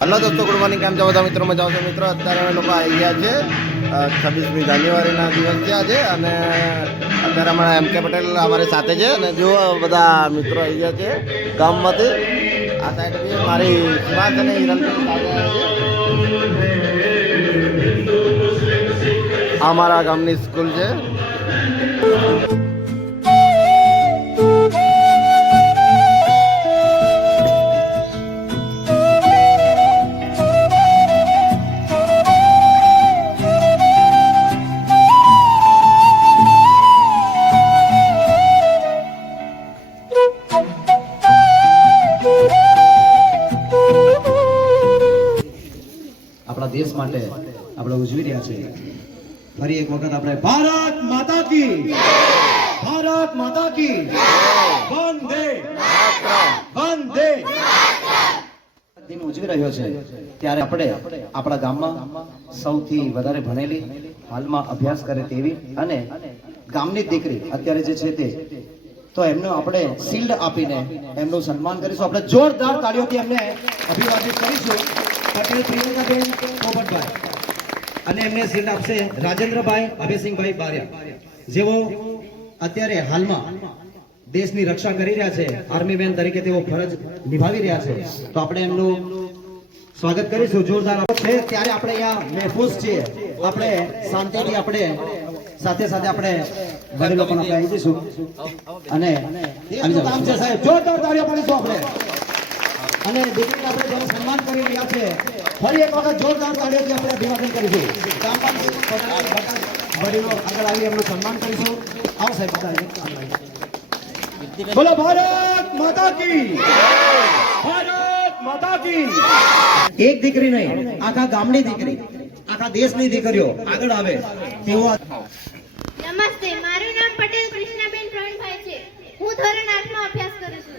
Hello દોસ્તો, good morning. કેમ છો બધા મિત્રો? મજા આવશે મિત્રો. અત્યારે અમે લોકો આવી ગયા છે 26મી જાન્યુઆરીના દિવસ છે આજે, અને અત્યારે અમારા એમ કે પટેલ અમારી સાથે છે, અને જો બધા મિત્રો આવી ગયા છે ગામમાંથી. આ સાઈડ બી મારી સુભાષ અને હિરલબેન સાથે છે. આ અમારા ગામની સ્કૂલ છે. આપણા દેશ માટે આપણે ઉજવી રહ્યા છે. ફરી એક વખત આપણે ભારત માતા કી વંદે વંદે દિન ઉજવી રહ્યો છે. ત્યારે આપણે આપણા ગામમાં સૌથી વધારે ભણેલી, હાલમાં અભ્યાસ કરે તેવી અને ગામની દીકરી અત્યારે જે છે તે, તો એમને આપણે શિલ્ડ આપીને એમનું સન્માન કરીશું. આપણે જોરદાર તાળીઓથી એમને અભિવાદિત કરીશું. પટેલ પ્રિયંકાબેન પોપટભાઈ, અને એમને શિલ્ડ આપશે રાજેન્દ્રભાઈ અભયસિંહભાઈ બારિયા, જેઓ અત્યારે હાલમાં દેશની રક્ષા કરી રહ્યા છે. આર્મી મેન તરીકે તેઓ ફરજ નિભાવી રહ્યા છે. તો આપણે એમનું સ્વાગત કરીશું જોરદાર છે. ત્યારે આપણે અહીંયા મહેફૂઝ છીએ, આપણે શાંતિથી આપણે સાથે સાથે આપણે વડીલો પણ આપણે આવી જઈશું. અને કામ છે સાહેબ, જોરદાર તાળીઓ પાડીશું આપણે. અને દીકરીને આપણે જેનું સન્માન કરી રહ્યા છે, ફરી એક વખત જોરદાર તાળીઓથી આપણે અભિવાદન કરીશું. વડીલો આગળ આવી એમનું સન્માન કરીશું. આવો સાહેબ બધા. બોલો ભારત માતા કી, ભારત માતા કી. એક દીકરી નહીં, આખા ગામની દીકરી, આખા દેશની દીકરીઓ આગળ આવે તેવો. નમસ્તે, મારું નામ પટેલ કૃષ્ણાબેન પ્રવીણભાઈ છે. હું ધોરણ 8 માં અભ્યાસ કરું છું.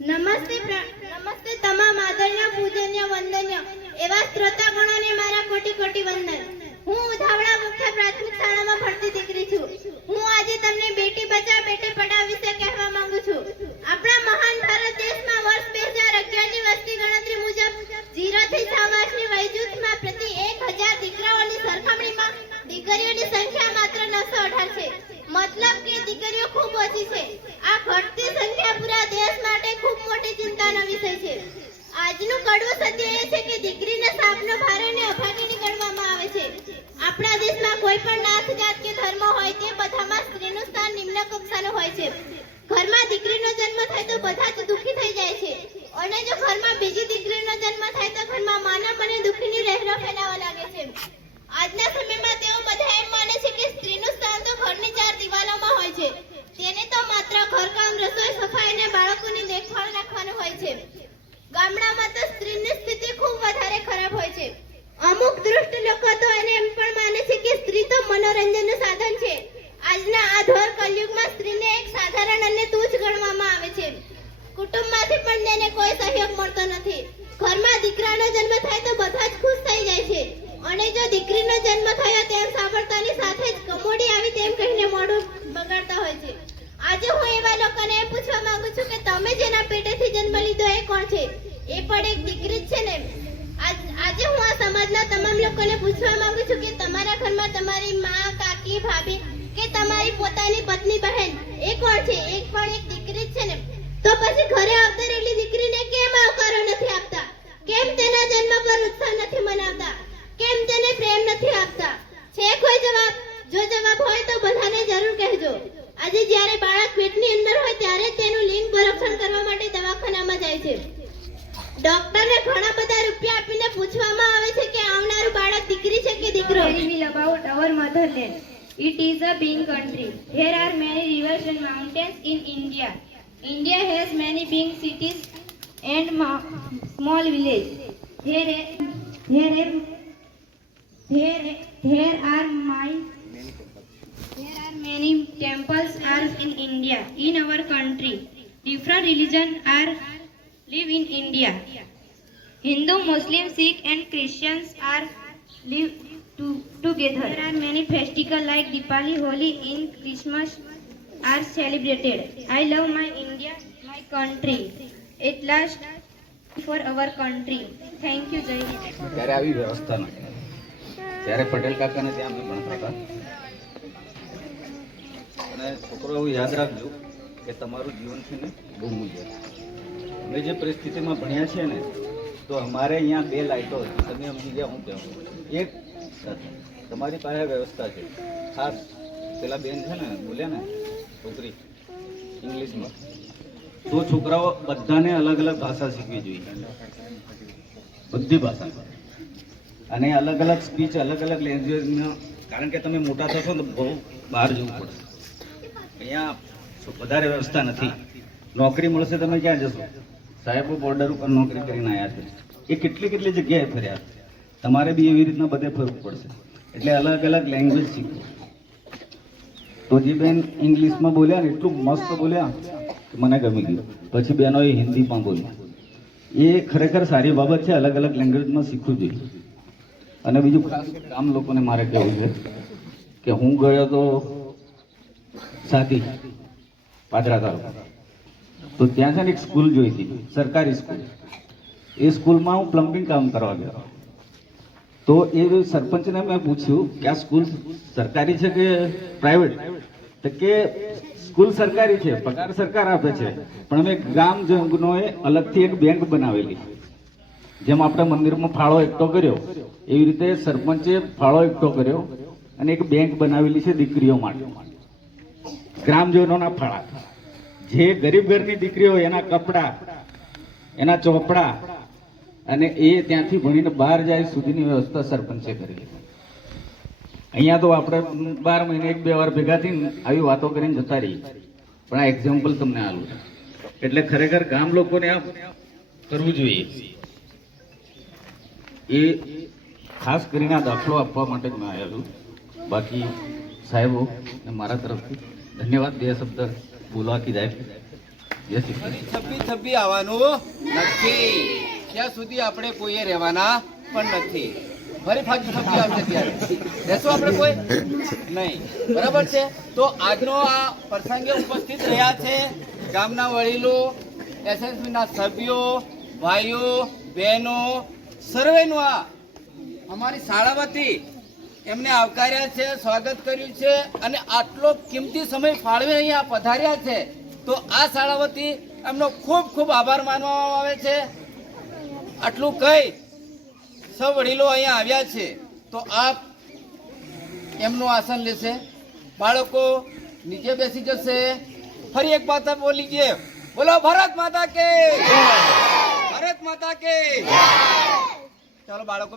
નમસ્તે તમામ આદરણીય, પૂજનીય, વંદનીય એવા શ્રોતાગણોને મારા કોટી કોટી વંદન. હું ઉધાવડા મુખ્ય પ્રાથમિક શાળામાં ભણતી દીકરી છું. હું આજે તમને બેટી બચાવ બેટી પઢાઓ વિશે કહેવા માંગુ છું. આપણા મહાન ભારત દેશમાં વર્ષ 2011 ની વસ્તી ગણતરી મુજબ 0 થી 6 વર્ષની વય જૂથમાં પ્રતિ 1000 દીકરાઓની સરખામણીમાં દીકરીઓની સંખ્યા માત્ર 918 છે. મતલબ કે દીકરીઓ ખૂબ ઓછી છે. આ ઘટતી સંખ્યા પૂરા દેશ માટે ખૂબ મોટી ચિંતાનો વિષય છે. આજનું કડવું સત્ય એ છે કે દીકરીને સાપનો ભારે અને અભાગીની ગણવામાં આવે છે. આપણા દેશમાં કોઈ પણ નાત, જાત કે ધર્મ હોય તે બધામાં સ્ત્રીનું સ્થાન નિમ્ન કક્ષાનું હોય છે. ઘરમાં દીકરીનો જન્મ થાય તો બધા જ દુઃખી થઈ જાય છે, અને જો ઘરમાં બીજી દીકરીનો જન્મ થાય તો ઘરમાં માનવ અને દુઃખની લહેરો ફેલાવા લાગે છે. આજના સમયમાં તેઓ બધા એમ માને છે કે સ્ત્રીનું સ્થાન તો ઘરની 4 દિવાલોમાં હોય છે. તેને તો માત્ર ઘરકામ, રસોઈ, સફાઈ અને બાળકોની દેખભાળ રાખવાનું હોય છે. ગામડામાં તો સ્ત્રીની સ્થિતિ ખૂબ વધારે ખરાબ હોય છે. અમુક દુષ્ટ લોકો તો એને એમ પણ માને છે કે સ્ત્રી તો મનોરંજનનું સાધન છે. આજના આ ઘોર કલયુગમાં સ્ત્રીને એક સાધારણ અને તુચ્છ ગણવામાં આવે છે. કુટુંબમાંથી પણ તેને કોઈ સહયોગ મળતો નથી. ઘરમાં દીકરાનો જન્મ થાય તો બધા જ ખુશ થઈ જાય છે, અને જો દીકરીનો જન્મ થયો તેમ સાંભળતાની સાથે જ કમોડી આવી તેમ કહીને મોઢું બગાડતા હોય છે. આજે હું એવા લોકોને પૂછવા માંગુ છું કે તમે જેના પેટેથી જન્મ લીધો એ કોણ છે? એ પણ એક દીકરી જ છે ને? આજે હું આ સમાજના તમામ લોકોને પૂછવા માંગુ છું કે તમારા ઘરમાં તમારી માં, કાકી, ભાભી કે તમારી પોતાની પત્ની, બહેન એ કોણ છે? એક પણ એક દીકરી જ છે ને? તો પછી ઘરે અવતરેલી દીકરીને કેમ આવકારો નથી આપતા? કેમ તેના જન્મ પર ઉત્સવ નથી મનાવતા? કેમ તેને પ્રેમ નથી આપતા? છે કોઈ જવાબ? જો જવાબ હોય તો બધાને જરૂર કહેજો. આજે જ્યારે બાળક પેટની અંદર હોય ત્યારે તેનું લિંગ પરીક્ષણ કરવા માટે દવાખાનામાં જાય છે. ડોક્ટરને ઘણા બધા રૂપિયા આપીને પૂછવામાં આવે છે કે આવનારું બાળક દીકરી છે કે દીકરો. About our motherland. It is a big country. There are many rivers and mountains in India. India has many big cities and small villages. There are many temples are in India. In our country, different religions live in India. Hindu, Muslim, Sikh and Christians live together. There are many festivals like Diwali, Holi, and Christmas are celebrated. I love my India, my country. At last, for our country. Thank you, Jai Hind. ત્યારે આવી વ્યવસ્થા નથી. ત્યારે પટેલ કાકાને ત્યાં અમે ભણતા હતા. અને છોકરો એવું યાદ રાખજો કે તમારું જીવન છે ને બહુ મૂલ્ય છે. અમે જે પરિસ્થિતિમાં ભણ્યા છીએ ને તો અમારે અહીંયા 2 લાઇટો હતી. તમે સમજી ગયા હું કહેવું. એક તમારી પાસે વ્યવસ્થા છે. ખાસ પેલા બેન છે ને બોલ્યા ને છોકરી ઇંગ્લિશમાં, તો છોકરાઓ બધાને અલગ અલગ ભાષા શીખવી જોઈએ, બધી ભાષા, અને અલગ અલગ સ્પીચ, અલગ અલગ લેંગ્વેજમાં. કારણ કે તમે મોટા થશો તો બહુ બહાર જવું પડશે. અહીંયા વધારે વ્યવસ્થા નથી. નોકરી મળશે તમે ક્યાં જશો? સાહેબો બોર્ડર ઉપર નોકરી કરીને આવ્યા છે, એ કેટલી કેટલી જગ્યાએ ફર્યા. તમારે બી એવી રીતના બધે ફરવું પડશે. એટલે અલગ અલગ લેંગ્વેજ શીખો. તો જે બેન ઇંગ્લિશમાં બોલ્યા ને એટલું મસ્ત બોલ્યા કે મને ગમી ગયું. પછી બહેનોએ હિન્દીમાં બોલ્યા. એ ખરેખર સારી બાબત છે. અલગ અલગ લેંગ્વેજમાં શીખવું જોઈએ. અને બીજું ખાસ ગામ લોકોને મારે કહેવું છે કે હું ગયો તો સાથી પાદરા તાલુકા, તો ત્યાં છે ને એક સ્કૂલ જોઈ હતી, સરકારી સ્કૂલ. એ સ્કૂલમાં હું પ્લમ્બિંગ કામ કરવા ગયો. તો એ સરપંચને મેં પૂછ્યું કે આ સ્કૂલ સરકારી છે કે પ્રાઇવેટ? તો કે સ્કૂલ સરકારી છે, પગાર સરકાર આપે છે, પણ અમે ગામજનોએ અલગથી એક બેંક બનાવેલી. જેમ આપણે મંદિરમાં ફાળો એકઠો કર્યો એવી રીતે સરપંચે ફાળો એકઠો કર્યો અને એક બેંક બનાવેલી છે દીકરીઓ માટે, ગ્રામજનોના ફાળા. જે ગરીબ ઘરની દીકરીઓ એના કપડાં, એના ચોપડા, અને એ ત્યાંથી ભણીને બહાર જાય સુધીની વ્યવસ્થા સરપંચે કરેલી. અહીંયા તો આપણે 12 મહિને 1-2 વાર ભેગા થઈને આવી વાતો કરીને જતા રહીએ, પણ આ એક્ઝામ્પલ તમને આલું. એટલે ખરેખર ગામ લોકોને આ કરવું જોઈએ. એ ખાસ કરીને આ દાખલો આપવા માટે જ મેં આવ્યો છું. બાકી સાહેબો ને મારા તરફથી ધન્યવાદ. 2 શબ્દ બોલવાથી જાય. જય શ્રી કૃષ્ણ. છબ્બી આવવાનું નથી ત્યાં સુધી આપણે કોઈએ રહેવાના પણ નથી. ફરી પાછું છબ્બી આવશે ત્યારે રહેશું આપણે કોઈ નહીં. બરાબર છે. તો આજનો આ પ્રસંગે ઉપસ્થિત રહ્યા છે ગામના વડીલો, એસએસબીના સભ્યો, ભાઈઓ, બહેનો, સર્વેનું આ અમારી શાળા વતી એમને આવકાર્યા છે, સ્વાગત કર્યું છે, અને આટલો કિંમતી સમય ફાળવી અહીંયા પધાર્યા છે. તો આ શાળા વતી એમનો ખૂબ ખૂબ આભાર માનવામાં આવે છે. આટલું કહી સૌ વડીલો અહીંયા આવ્યા છે તો આપ એમનું આસન લેશે. બાળકો નીચે બેસી જશે. ફરી એક વાત બોલીએ, બોલો ભારત માતા કે, ભારત માતા કે. ચાલો બાળકો.